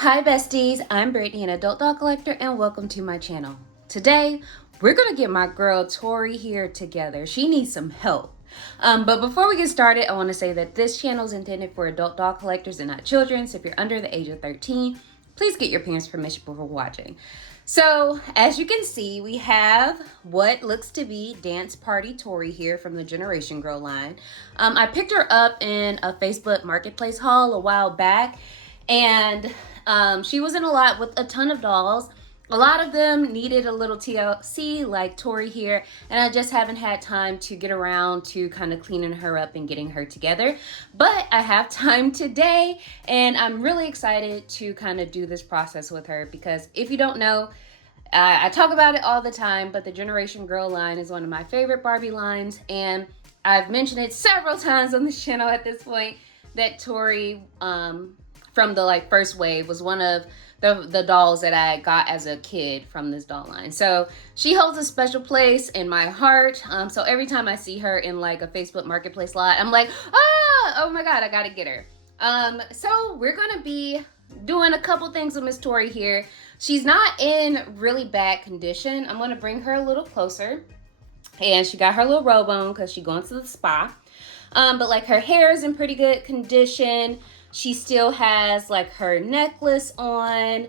Hi besties, I'm Brittany, an adult doll collector, and welcome to my channel. Today, we're gonna get my girl Tori here together. She needs some help. But before we get started, I wanna say that this channel is intended for adult doll collectors and not children. So if you're under the age of 13, please get your parents' permission before watching. So as you can see, we have what looks to be Dance Party Tori here from the Generation Girl line. I picked her up in a Facebook Marketplace haul a while back, and she was in a lot with a ton of dolls. A lot of them needed a little TLC like Tori here, and I just haven't had time to get around to kind of cleaning her up and getting her together. But I have time today, and I'm really excited to kind of do this process with her because if you don't know, I talk about it all the time, but the Generation Girl line is one of my favorite Barbie lines, and I've mentioned it several times on the channel at this point that Tori from the first wave was one of the dolls that I got as a kid from this doll line. So she holds a special place in my heart. So every time I see her in like a Facebook Marketplace lot, I'm like, oh my God, I gotta get her. So we're gonna be doing a couple things with Miss Tori here. She's not in really bad condition. I'm gonna bring her a little closer. And she got her little robe on because she's going to the spa. But like her hair is in pretty good condition. She still has like her necklace on.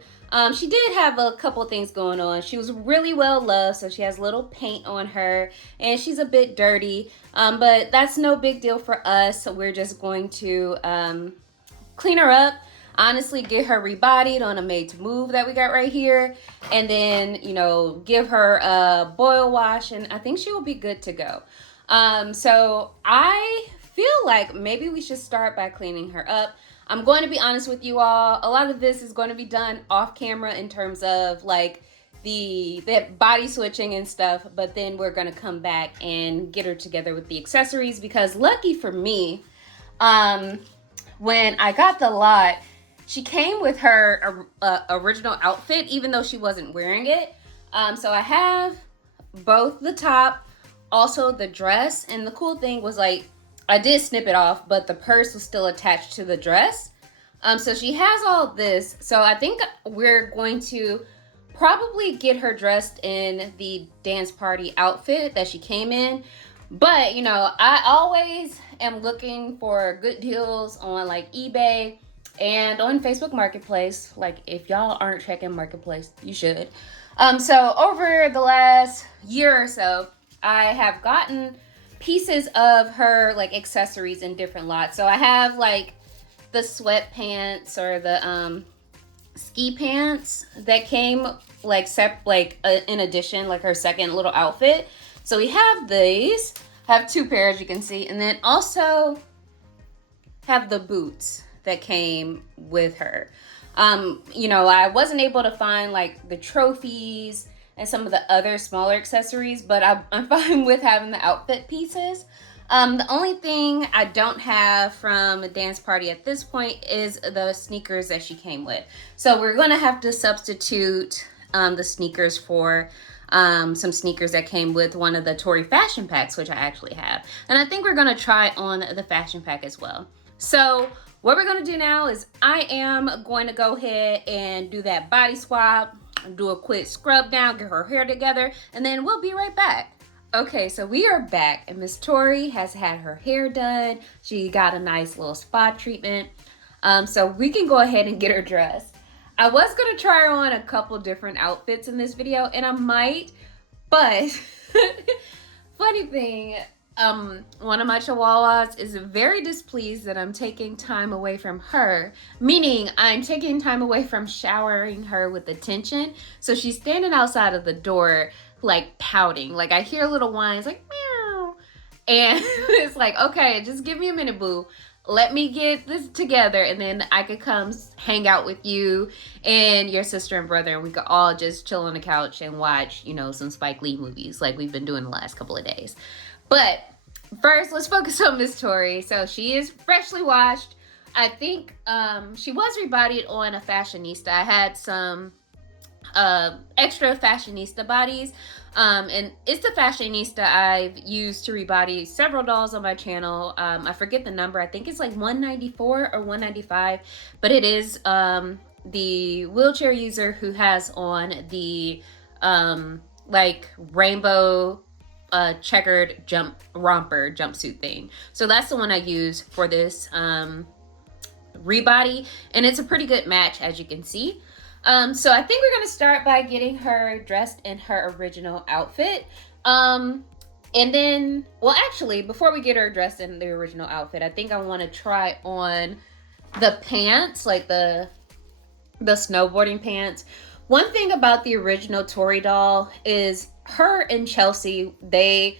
She did have a couple things going on. She was really well loved, so she has a little paint on her, and she's a bit dirty. But that's no big deal for us. So we're just going to clean her up. Honestly, get her rebodied on a made to move that we got right here, and then give her a boil wash, and I think she will be good to go. So I feel like maybe we should start by cleaning her up. I'm going to be honest with you all. A lot of this is going to be done off camera in terms of like the body switching and stuff, but then we're going to come back and get her together with the accessories because lucky for me, when I got the lot, she came with her original outfit, even though she wasn't wearing it. So I have both the top, also the dress, and the cool thing was like, I did snip it off, but the purse was still attached to the dress. So she has all this. So I think we're going to probably get her dressed in the dance party outfit that she came in. But, I always am looking for good deals on like eBay and on Facebook Marketplace. Like if y'all aren't checking Marketplace, you should. So over the last year or so, I have gotten pieces of her like accessories in different lots. So I have like the sweatpants or the ski pants that came like in addition, like her second little outfit. So we have these. I have two pairs, you can see, and then also have the boots that came with her. I wasn't able to find like the trophies and some of the other smaller accessories, but I'm fine with having the outfit pieces. The only thing I don't have from Dance Party at this point is the sneakers that she came with. So we're gonna have to substitute the sneakers for some sneakers that came with one of the Tori fashion packs, which I actually have. And I think we're gonna try on the fashion pack as well. So what we're gonna do now is I am going to go ahead and do that body swap, do a quick scrub down, get her hair together, and then we'll be right back. Okay, so we are back, and Miss Tori has had her hair done. She got a nice little spa treatment. So we can go ahead and get her dressed. I was gonna try her on a couple different outfits in this video, and I might, but funny thing, one of my chihuahuas is very displeased that I'm taking time away from her, meaning I'm taking time away from showering her with attention. So she's standing outside of the door, like pouting. Like I hear little whines, like meow. And it's like, okay, just give me a minute, boo. Let me get this together, and then I could come hang out with you and your sister and brother, and we could all just chill on the couch and watch, some Spike Lee movies like we've been doing the last couple of days. But first, let's focus on Miss Tori. So she is freshly washed. I think she was rebodied on a fashionista. I had some extra fashionista bodies, and it's the fashionista I've used to rebody several dolls on my channel. I forget the number. I think it's like 194 or 195, but it is the wheelchair user who has on the like rainbow checkered romper jumpsuit thing. So that's the one I use for this rebody, and it's a pretty good match, as you can see. So I think we're gonna start by getting her dressed in her original outfit. And then, well, actually, before we get her dressed in the original outfit, I think I want to try on the pants, like the snowboarding pants. One thing about the original Tori doll is her and Chelsea, they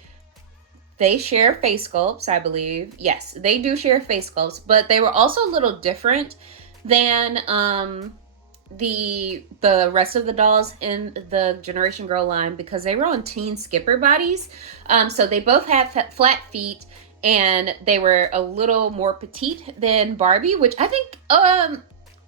share face sculpts, I believe. Yes, they do share face sculpts, but they were also a little different than the rest of the dolls in the Generation Girl line, because they were on teen skipper bodies. So they both had flat feet, and they were a little more petite than Barbie, which I think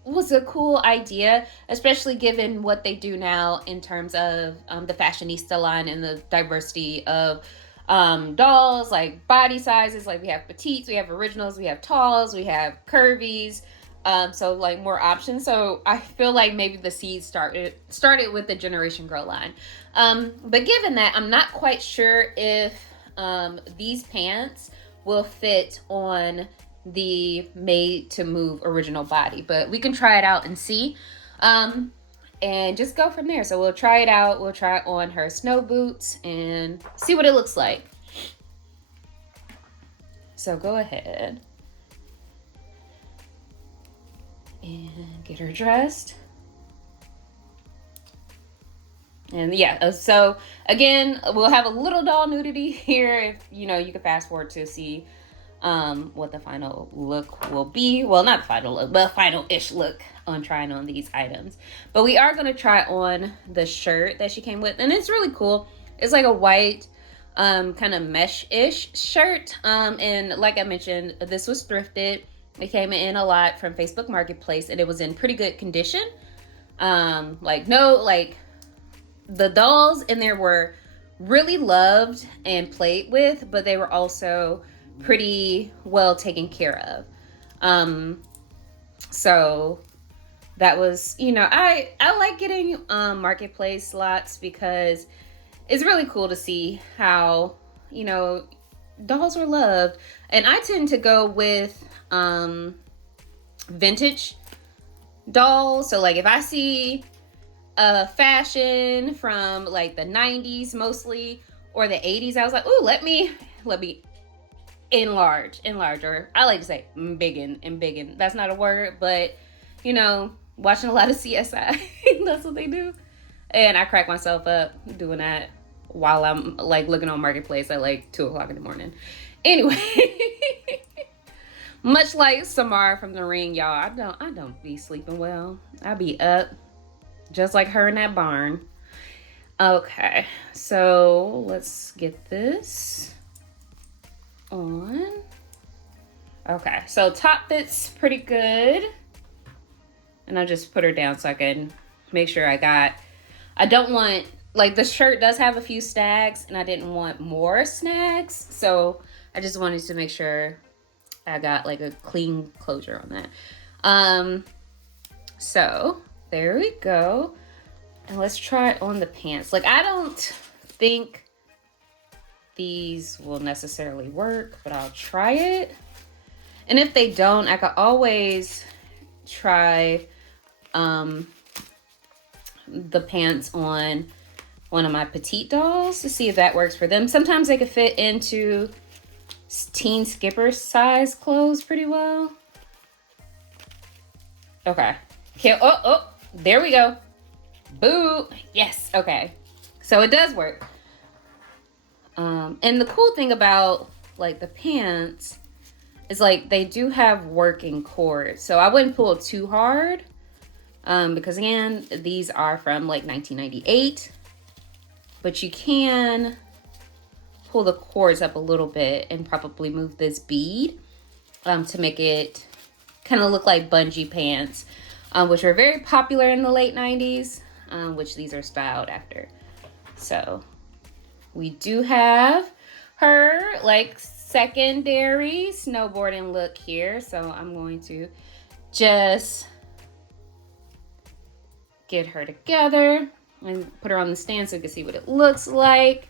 was a cool idea, especially given what they do now in terms of the fashionista line and the diversity of dolls, like body sizes. Like, we have petites, we have originals, we have talls, we have curvies. So like more options. So I feel like maybe the seeds started with the Generation Girl line. But given that, I'm not quite sure if these pants will fit on the Made to Move original body, but we can try it out and see, and just go from there. So we'll try it out. We'll try on her snow boots and see what it looks like. So go ahead and get her dressed. And yeah, so again, we'll have a little doll nudity here. If you can fast forward to see what the final look will be. Well, not the final look, but final-ish look on trying on these items. But we are going to try on the shirt that she came with, and it's really cool. It's like a white kind of mesh-ish shirt, and like I mentioned, this was thrifted. It came in a lot from Facebook Marketplace, and it was in pretty good condition. The dolls in there were really loved and played with, but they were also pretty well taken care of. So that was, I like getting Marketplace lots, because it's really cool to see how, dolls are loved. And I tend to go with vintage dolls. So like if I see a fashion from like the 90s mostly, or the 80s, I was like, ooh, let me enlarge, or I like to say biggin. That's not a word, but watching a lot of CSI, that's what they do. And I crack myself up doing that while I'm like looking on Marketplace at like 2:00 in the morning. Anyway, much like Samara from The Ring, y'all, I don't be sleeping well. I be up just like her in that barn. Okay, so let's get this on. Okay, so top fits pretty good. And I'll just put her down so I can make sure I don't want, like, the shirt does have a few snags, and I didn't want more snags. So I just wanted to make sure I got like a clean closure on that. So there we go. And let's try it on the pants. Like, I don't think these will necessarily work, but I'll try it. And if they don't, I could always try the pants on one of my petite dolls to see if that works for them. Sometimes they could fit into teen skipper size clothes pretty well. Okay. Oh, there we go. Boo. Yes. Okay. So it does work. And the cool thing about like the pants is like they do have working cords. So I wouldn't pull too hard. Because again, these are from like 1998. But you can pull the cords up a little bit and probably move this bead to make it kind of look like bungee pants, which were very popular in the late 90s, which these are styled after. So we do have her like secondary snowboarding look here. So I'm going to just get her together and put her on the stand so you can see what it looks like.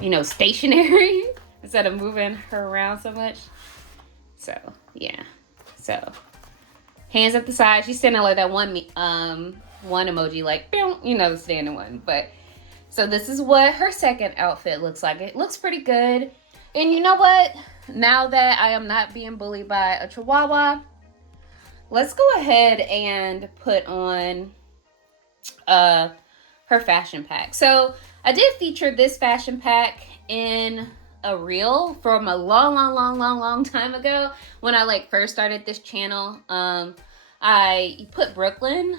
You know, stationary instead of moving her around so much. So, yeah. So, hands at the side. She's standing like that one emoji, like, you know, the standing one. But, so this is what her second outfit looks like. It looks pretty good. And you know what? Now that I am not being bullied by a chihuahua, let's go ahead and put on her fashion pack. So I did feature this fashion pack in a reel from a long time ago when I like first started this channel. I put Brooklyn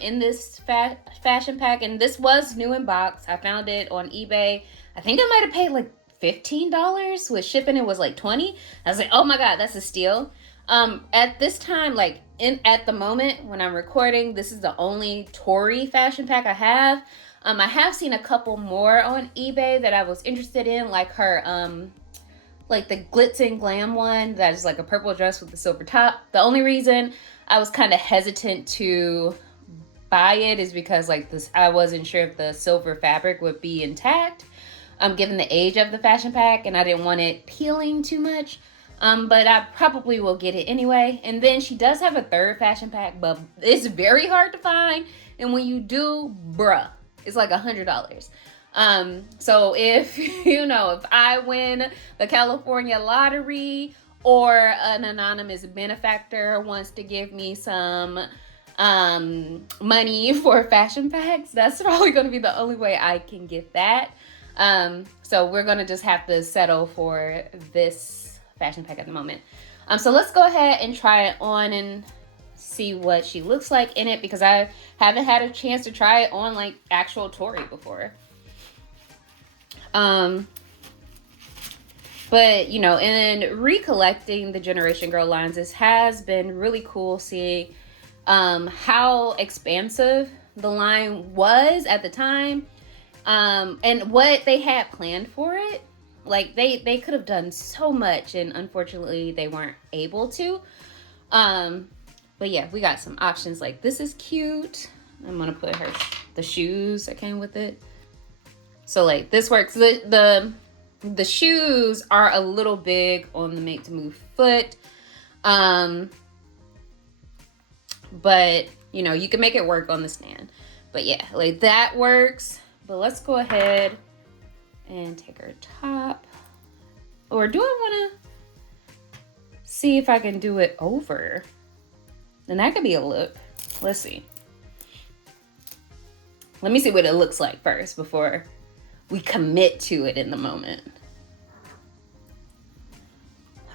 in this fashion pack, and this was new in box. I found it on eBay. I think I might have paid like $15 with shipping. It was like $20. I was like, oh my god, that's a steal. At this time, like at the moment when I'm recording, this is the only Tori fashion pack I have. I have seen a couple more on eBay that I was interested in, like her like the glitz and glam one that is like a purple dress with the silver top. The only reason I was kind of hesitant to buy it is because like this, I wasn't sure if the silver fabric would be intact, given the age of the fashion pack, and I didn't want it peeling too much. But I probably will get it anyway. And then she does have a third fashion pack, but it's very hard to find. And when you do, bruh, it's like $100. So if, you know, if I win the California lottery or an anonymous benefactor wants to give me some money for fashion packs, that's probably going to be the only way I can get that. So we're going to just have to settle for this fashion pack at the moment. So let's go ahead and try it on and see what she looks like in it, because I haven't had a chance to try it on like actual Tori before. But you know, in recollecting the Generation Girl lines, this has been really cool seeing how expansive the line was at the time, and what they had planned for it. Like they could have done so much, and unfortunately they weren't able to. But yeah, we got some options. Like this is cute. I'm gonna put the shoes that came with it. So like this works. The shoes are a little big on the Make to Move foot. But you know, you can make it work on the stand. But yeah, like that works. But let's go ahead and take her top. Or do I want to see if I can do it over? Then that could be a look. Let's see. Let me see what it looks like first before we commit to it in the moment.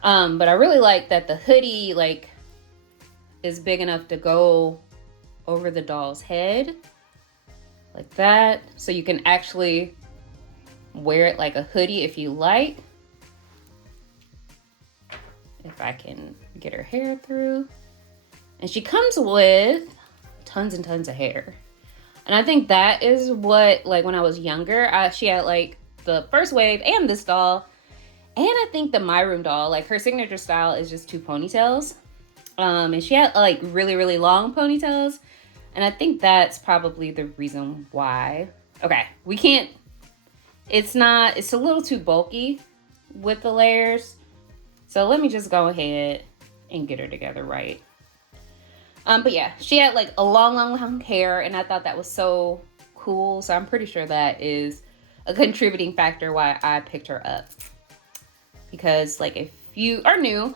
But I really like that the hoodie like is big enough to go over the doll's head like that, so you can actually wear it like a hoodie if you like. If I can get her hair through. And she comes with tons and tons of hair. And I think that is what, like when I was younger, she had like the first wave and this doll. And I think the My Room doll, like her signature style is just 2 ponytails. And she had like really long ponytails. And I think that's probably the reason why. Okay, we can't, it's a little too bulky with the layers. So let me just go ahead and get her together right. But yeah, she had like a long hair, and I thought that was so cool. So I'm pretty sure that is a contributing factor why I picked her up. Because like if you are new,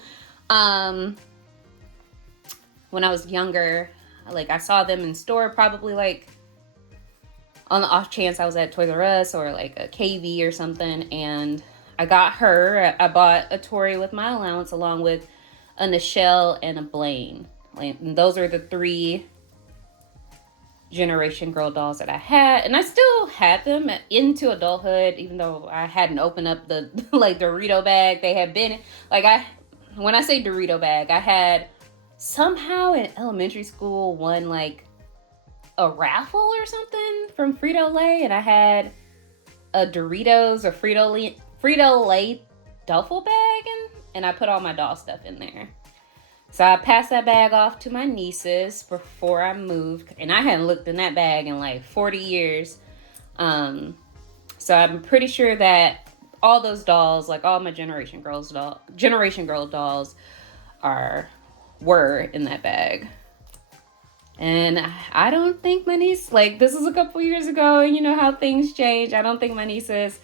when I was younger, like I saw them in store probably like on the off chance I was at Toys R Us or like a KV or something, and I got her. I bought a Tori with my allowance along with a Nichelle and a Blaine. And those are the 3 Generation Girl dolls that I had, and I still had them into adulthood, even though I hadn't opened up the like Dorito bag. They had been like, when I say Dorito bag, I had somehow in elementary school won like a raffle or something from Frito-Lay, and I had a Doritos or Frito-Lay duffel bag, and I put all my doll stuff in there. So I passed that bag off to my nieces before I moved, and I hadn't looked in that bag in like 40 years. So I'm pretty sure that all those dolls, like all my Generation Girl dolls, were in that bag. And I don't think my niece, like, this is a couple years ago, and you know how things change. I don't think my nieces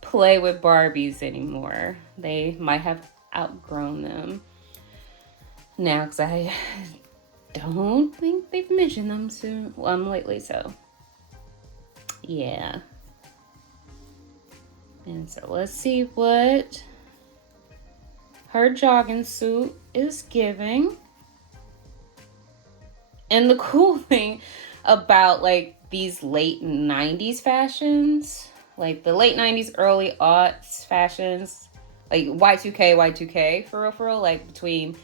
play with Barbies anymore. They might have outgrown them now, because I don't think they've mentioned them lately. So yeah. And so let's see what her jogging suit is giving. And the cool thing about like these late 90s fashions, like the late 90s, early aughts fashions, like Y2K for real, like between,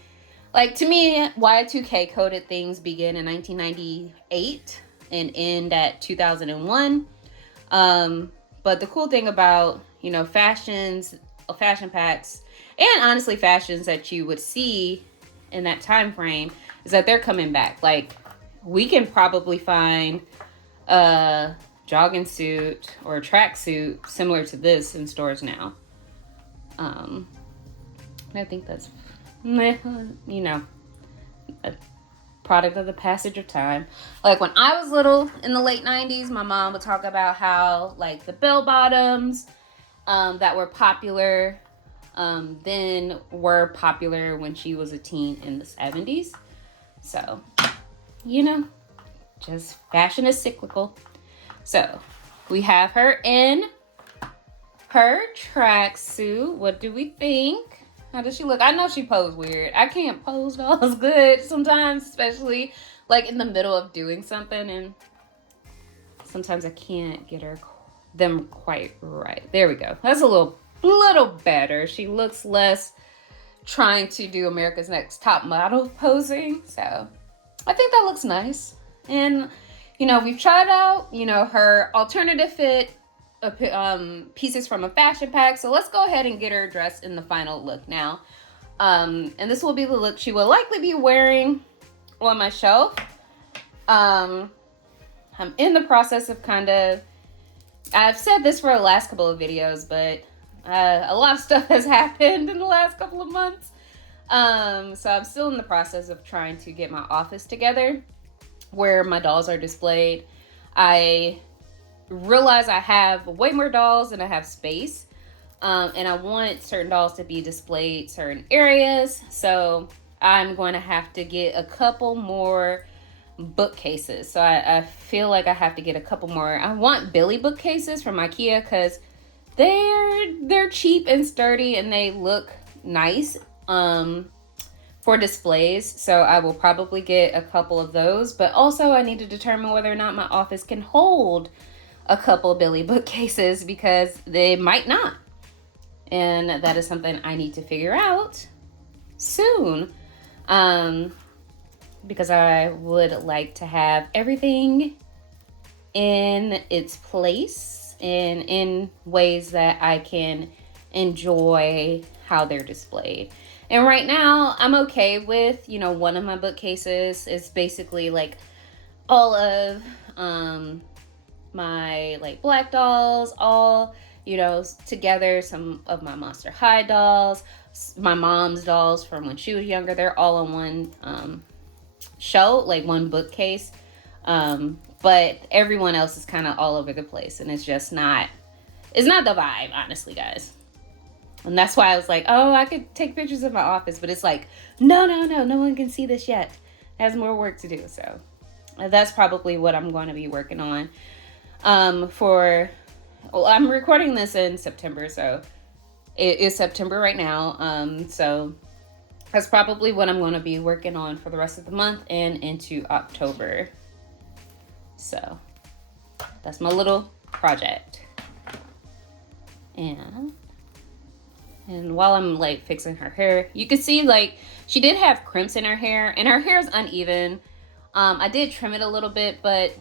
like to me, Y2K coded things begin in 1998 and end at 2001. But the cool thing about, you know, fashion packs, and honestly fashions that you would see in that time frame, is that they're coming back. Like, we can probably find a jogging suit or a track suit similar to this in stores now. I think that's, you know, a product of the passage of time. Like when I was little in the late 90s, my mom would talk about how like the bell bottoms that were popular then were popular when she was a teen in the 70s. So, you know, just fashion is cyclical. So we have her in her tracksuit. What do we think? How does she look? I know she posed weird. I can't pose dolls good sometimes, especially like in the middle of doing something, and sometimes I can't get them quite right. There we go. That's a little better. She looks less trying to do America's Next Top Model posing. So I think that looks nice. And, you know, we've tried out, you know, her alternative fit pieces from a fashion pack. So let's go ahead and get her dressed in the final look now. And this will be the look she will likely be wearing on my shelf. I'm in the process of I've said this for the last couple of videos, but a lot of stuff has happened in the last couple of months. So I'm still in the process of trying to get my office together where my dolls are displayed. I realize I have way more dolls than I have space. And I want certain dolls to be displayed certain areas. So I'm going to have to get a couple more bookcases. So I feel like I have to get a couple more. I want Billy bookcases from IKEA because they're cheap and sturdy and they look nice for displays. So I will probably get a couple of those. But also I need to determine whether or not my office can hold a couple Billy bookcases, because they might not. And that is something I need to figure out soon. Because I would like to have everything in its place and in ways that I can enjoy how they're displayed. And right now I'm okay with, you know, one of my bookcases is basically like all of my like black dolls, all, you know, together, some of my Monster High dolls, my mom's dolls from when she was younger, they're all on one shelf, like one bookcase. But everyone else is kind of all over the place, and it's not the vibe, honestly, guys. And that's why I was like, oh, I could take pictures of my office, but it's like, no one can see this yet. It has more work to do. So that's probably what I'm going to be working on. I'm recording this in September, so it is September right now. So that's probably what I'm going to be working on for the rest of the month and into October. So that's my little project. And while I'm like fixing her hair, you can see like she did have crimps in her hair, and her hair is uneven. I did trim it a little bit, but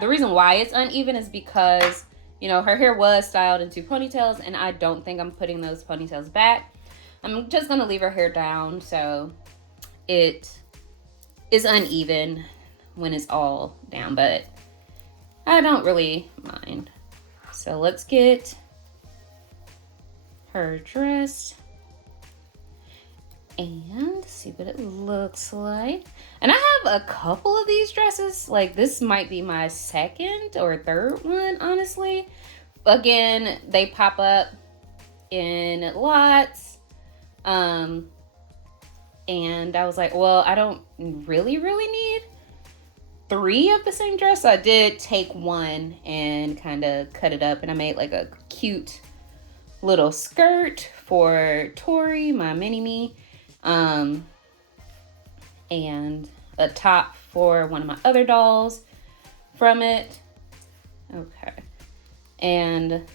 the reason why it's uneven is because, you know, her hair was styled into ponytails, and I don't think I'm putting those ponytails back. I'm just gonna leave her hair down. So it is uneven when it's all down, but I don't really mind. So let's get her dressed and see what it looks like. And I have a couple of these dresses. Like, this might be my second or third one, honestly. Again, they pop up in lots. And I was like, well, I don't really need 3 of the same dress. So I did take one and kind of cut it up, and I made like a cute little skirt for Tori, my mini-me, and a top for one of my other dolls from it. Okay. And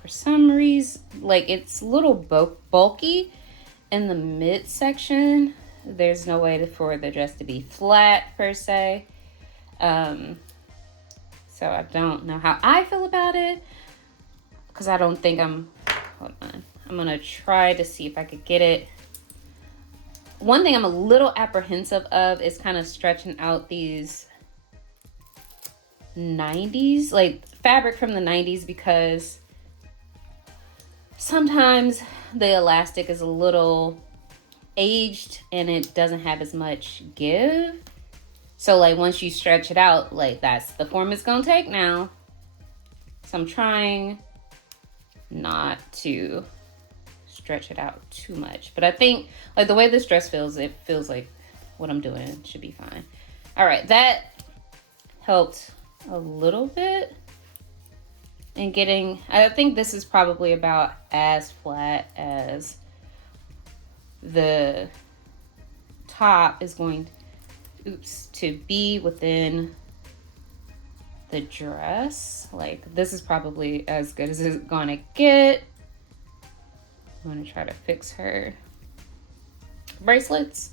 for some reason, like, it's a little bulky in the midsection. There's no way for the dress to be flat per se. So I don't know how I feel about it, because I don't think hold on. I'm gonna try to see if I could get it. One thing I'm a little apprehensive of is kind of stretching out these 90s, like fabric from the 90s, because sometimes the elastic is a little aged and it doesn't have as much give. So like once you stretch it out, like that's the form it's gonna take now. So I'm trying not to stretch it out too much, but I think like the way this dress feels, it feels like what I'm doing should be fine. All right, that helped a little bit in getting, I think this is probably about as flat as the top is going to be within the dress. Like, this is probably as good as it's gonna get. I'm gonna try to fix her bracelets,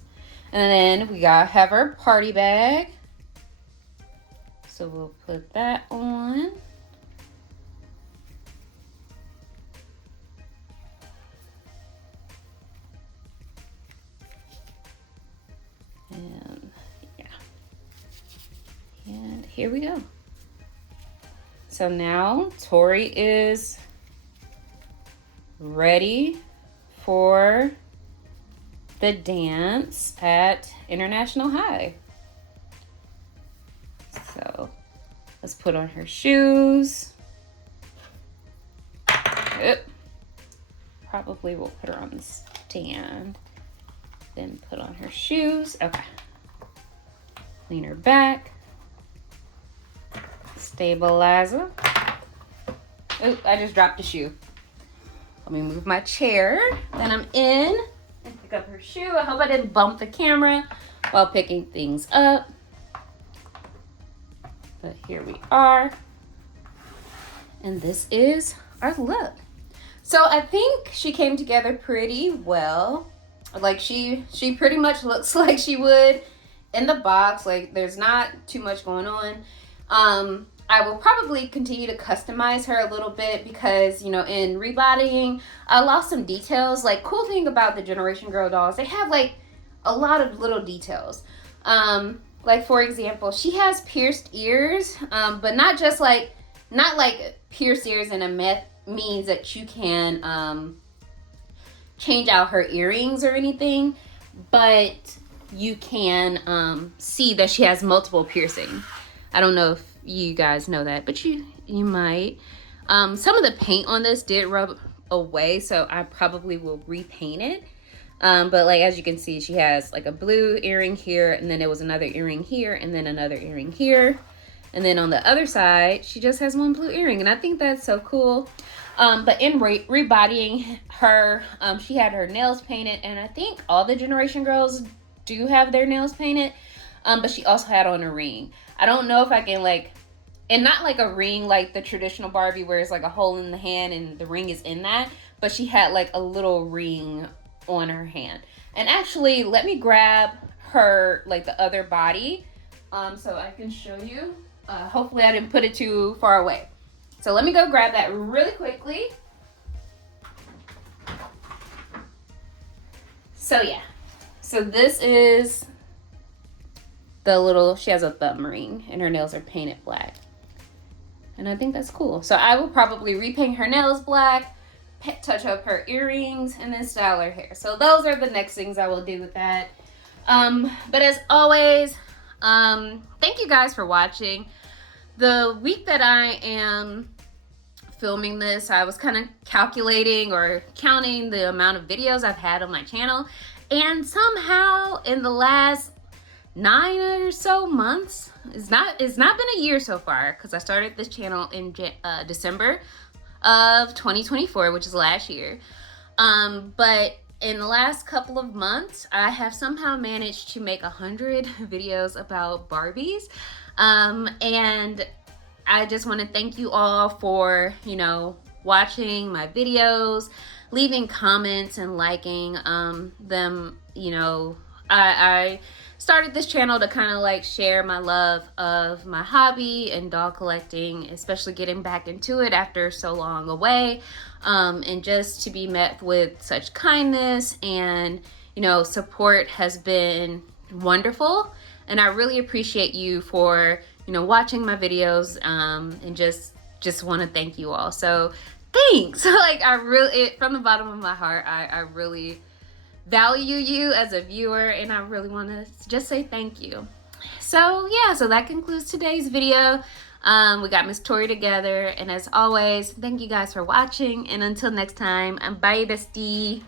and then we gotta have her party bag, so we'll put that on. And yeah, and here we go. So now Tori is ready for the dance at International High. So let's put on her shoes. Probably we'll put her on the stand, then put on her shoes. Okay. Lean her back. Stabilizer. Oh, I just dropped a shoe. Let me move my chair. Then I'm in and pick up her shoe. I hope I didn't bump the camera while picking things up. But here we are. And this is our look. So I think she came together pretty well. Like she pretty much looks like she would in the box. Like there's not too much going on. I will probably continue to customize her a little bit because, you know, in rebodying, I lost some details. Like, cool thing about the Generation Girl dolls, they have like a lot of little details. Like for example, she has pierced ears, but not like pierced ears in a means that you can change out her earrings or anything, but you can see that she has multiple piercing. I don't know if you guys know that, but you might. Some of the paint on this did rub away, so I probably will repaint it. But like as you can see, she has like a blue earring here, and then there was another earring here, and then another earring here, and then on the other side she just has one blue earring, and I think that's so cool. But in rebodying her, she had her nails painted, and I think all the Generation Girls do have their nails painted. But she also had on a ring. I don't know if I can like, and not like a ring like the traditional Barbie where it's like a hole in the hand and the ring is in that, but she had like a little ring on her hand. And actually, let me grab her, like the other body, so I can show you. Hopefully I didn't put it too far away. So let me go grab that really quickly. So yeah, So this is the little, she has a thumb ring and her nails are painted black. And I think that's cool. So I will probably repaint her nails black, touch up her earrings, and then style her hair. So those are the next things I will do with that. But as always, thank you guys for watching. The week that I am filming this, I was kind of calculating or counting the amount of videos I've had on my channel. And somehow in the last 9 or so months, it's not been a year so far, because I started this channel in December of 2024, which is last year. But in the last couple of months, I have somehow managed to make 100 videos about Barbies. And I just want to thank you all for, you know, watching my videos, leaving comments and liking them. You know, I started this channel to kind of like share my love of my hobby and doll collecting, especially getting back into it after so long away, and just to be met with such kindness and, you know, support has been wonderful. And I really appreciate you for, you know, watching my videos, and just want to thank you all. So thanks. Like, I really, from the bottom of my heart, I really value you as a viewer, and I really want to just say thank you. So yeah, so that concludes today's video. We got Miss Tori together, and as always, thank you guys for watching, and until next time, bye bestie.